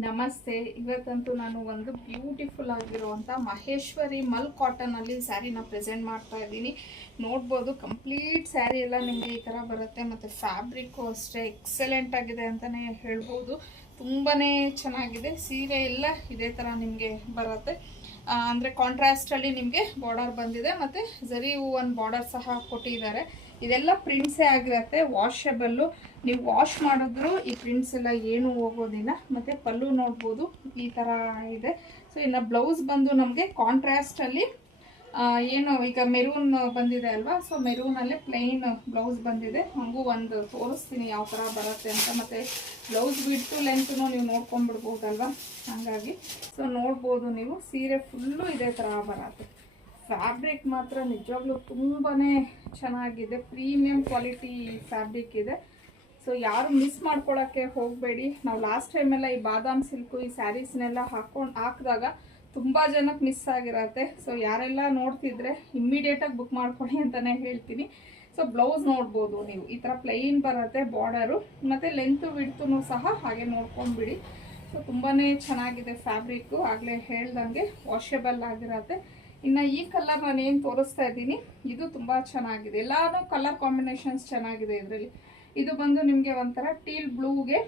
ನಮಸ್ತೆ. ಇವತ್ತಂತೂ ನಾನು ಒಂದು ಬ್ಯೂಟಿಫುಲ್ ಆಗಿರುವಂಥ ಮಹೇಶ್ವರಿ ಮಲ್ ಕಾಟನಲ್ಲಿ ಸ್ಯಾರಿನ ಪ್ರೆಸೆಂಟ್ ಮಾಡ್ತಾ ಇದ್ದೀನಿ. ನೋಡ್ಬೋದು, ಕಂಪ್ಲೀಟ್ ಸ್ಯಾರಿ ಎಲ್ಲ ನಿಮಗೆ ಈ ಥರ ಬರುತ್ತೆ. ಮತ್ತು ಫ್ಯಾಬ್ರಿಕ್ಕು ಅಷ್ಟೇ ಎಕ್ಸಲೆಂಟ್ ಆಗಿದೆ ಅಂತಲೇ ಹೇಳ್ಬೋದು. ತುಂಬಾ ಚೆನ್ನಾಗಿದೆ. ಸೀರೆ ಎಲ್ಲ ಇದೇ ಥರ ನಿಮಗೆ ಬರುತ್ತೆ. ಅಂದರೆ ಕಾಂಟ್ರಾಸ್ಟಲ್ಲಿ ನಿಮಗೆ ಬಾರ್ಡರ್ ಬಂದಿದೆ ಮತ್ತು ಜರಿ ಹೂವನ್ ಬಾರ್ಡರ್ ಸಹ ಕೊಟ್ಟಿದ್ದಾರೆ. ಇದೆಲ್ಲ ಪ್ರಿಂಟ್ಸೇ ಆಗಿರುತ್ತೆ, ವಾಷಬಲ್ಲು. ನೀವು ವಾಶ್ ಮಾಡಿದ್ರು ಈ ಪ್ರಿಂಟ್ಸ್ ಎಲ್ಲ ಏನು ಹೋಗೋದಿಲ್ಲ. ಮತ್ತು ಪಲ್ಲು ನೋಡ್ಬೋದು ಈ ಥರ ಇದೆ. ಸೊ ಇನ್ನು ಬ್ಲೌಸ್ ಬಂದು ನಮಗೆ ಕಾಂಟ್ರಾಸ್ಟಲ್ಲಿ ಏನು ಈಗ ಮೆರೂನ್ ಬಂದಿದೆ ಅಲ್ವಾ, ಸೊ ಮೆರೂನಲ್ಲೇ ಪ್ಲೈನ್ ಬ್ಲೌಸ್ ಬಂದಿದೆ. ಹಾಗೂ ಒಂದು ತೋರಿಸ್ತೀನಿ ಯಾವ ಥರ ಬರುತ್ತೆ ಅಂತ. ಮತ್ತು ಬ್ಲೌಸ್ ಬಿಟ್ಟು ಲೆಂತ್ನು ನೀವು ನೋಡ್ಕೊಂಡ್ಬಿಡ್ಬೋದಲ್ವ, ಹಾಗಾಗಿ ಸೊ ನೋಡ್ಬೋದು ನೀವು. ಸೀರೆ ಫುಲ್ಲು ಇದೇ ಥರ ಬರುತ್ತೆ. ಫ್ಯಾಬ್ರಿಕ್ ಮಾತ್ರ ನಿಜವಾಗ್ಲೂ ತುಂಬಾ ಚೆನ್ನಾಗಿದೆ. ಪ್ರೀಮಿಯಂ ಕ್ವಾಲಿಟಿ ಫ್ಯಾಬ್ರಿಕ್ ಇದೆ. ಸೊ ಯಾರು ಮಿಸ್ ಮಾಡ್ಕೊಳ್ಳೋಕ್ಕೆ ಹೋಗಬೇಡಿ. ನಾವು ಲಾಸ್ಟ್ ಟೈಮೆಲ್ಲ ಈ ಬಾದಾಮ್ ಸಿಲ್ಕು ಈ ಸ್ಯಾರೀಸ್ನೆಲ್ಲ ಹಾಕಿದಾಗ ತುಂಬ ಜನಕ್ಕೆ ಮಿಸ್ ಆಗಿರತ್ತೆ. ಸೊ ಯಾರೆಲ್ಲ ನೋಡ್ತಿದ್ರೆ ಇಮ್ಮಿಡಿಯೇಟಾಗಿ ಬುಕ್ ಮಾಡ್ಕೊಳ್ಳಿ ಅಂತಲೇ ಹೇಳ್ತೀನಿ. ಸೊ ಬ್ಲೌಸ್ ನೋಡ್ಬೋದು ನೀವು, ಈ ಥರ ಪ್ಲೈನ್ ಬರುತ್ತೆ ಬಾರ್ಡರು. ಮತ್ತು ಲೆಂತು ವಿಡ್ತು ಸಹ ಹಾಗೆ ನೋಡ್ಕೊಂಡ್ಬಿಡಿ. ಸೊ ತುಂಬಾ ಚೆನ್ನಾಗಿದೆ ಫ್ಯಾಬ್ರಿಕ್ಕು. ಆಗಲೇ ಹೇಳ್ದಂಗೆ ವಾಷಬಲ್ ಆಗಿರತ್ತೆ. ಇನ್ನು ಈ ಕಲರ್ ನಾನು ಏನು ತೋರಿಸ್ತಾ ಇದ್ದೀನಿ ಇದು ತುಂಬ ಚೆನ್ನಾಗಿದೆ. ಎಲ್ಲಾನು ಕಲರ್ ಕಾಂಬಿನೇಷನ್ಸ್ ಚೆನ್ನಾಗಿದೆ ಇದರಲ್ಲಿ. ಇದು ಬಂದು ನಿಮಗೆ ಒಂಥರ ಟೀಲ್ ಬ್ಲೂಗೆ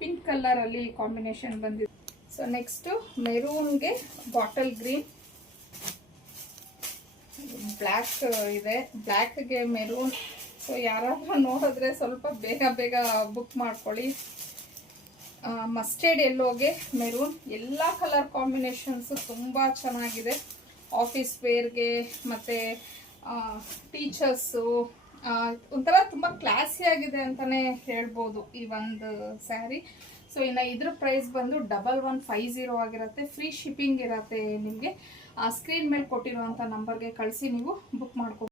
ಪಿಂಕ್ ಕಲರಲ್ಲಿ ಕಾಂಬಿನೇಷನ್ ಬಂದಿದೆ. ಸೊ ನೆಕ್ಸ್ಟು ಮೆರೂನ್ಗೆ ಬಾಟಲ್ ಗ್ರೀನ್, ಬ್ಲ್ಯಾಕ್ ಇದೆ, ಬ್ಲ್ಯಾಕ್ಗೆ ಮೆರೂನ್. ಸೊ ಯಾರಾದರೂ ನೋಡಿದ್ರೆ ಸ್ವಲ್ಪ ಬೇಗ ಬುಕ್ ಮಾಡ್ಕೊಳ್ಳಿ. ಮಸ್ಟರ್ಡ್ ಎಲ್ಲೋಗೆ ಮೆರೂನ್, ಎಲ್ಲ ಕಲರ್ ಕಾಂಬಿನೇಷನ್ಸು ತುಂಬ ಚೆನ್ನಾಗಿದೆ. ಆಫೀಸ್ ವೇರ್ಗೆ ಮತ್ತು ಟೀಚರ್ಸು ಒಂಥರ ತುಂಬ ಕ್ಲಾಸಿಯಾಗಿದೆ ಅಂತಲೇ ಹೇಳ್ಬೋದು ಈ ಒಂದು ಸ್ಯಾರಿ. ಸೊ ಇನ್ನು ಇದ್ರ ಪ್ರೈಸ್ ಬಂದು 1150 ಆಗಿರುತ್ತೆ. ಫ್ರೀ ಶಿಪ್ಪಿಂಗ್ ಇರುತ್ತೆ ನಿಮಗೆ. ಸ್ಕ್ರೀನ್ ಮೇಲೆ ಕೊಟ್ಟಿರುವಂಥ ನಂಬರ್ಗೆ ಕಳಿಸಿ ನೀವು ಬುಕ್ ಮಾಡ್ಕೊ.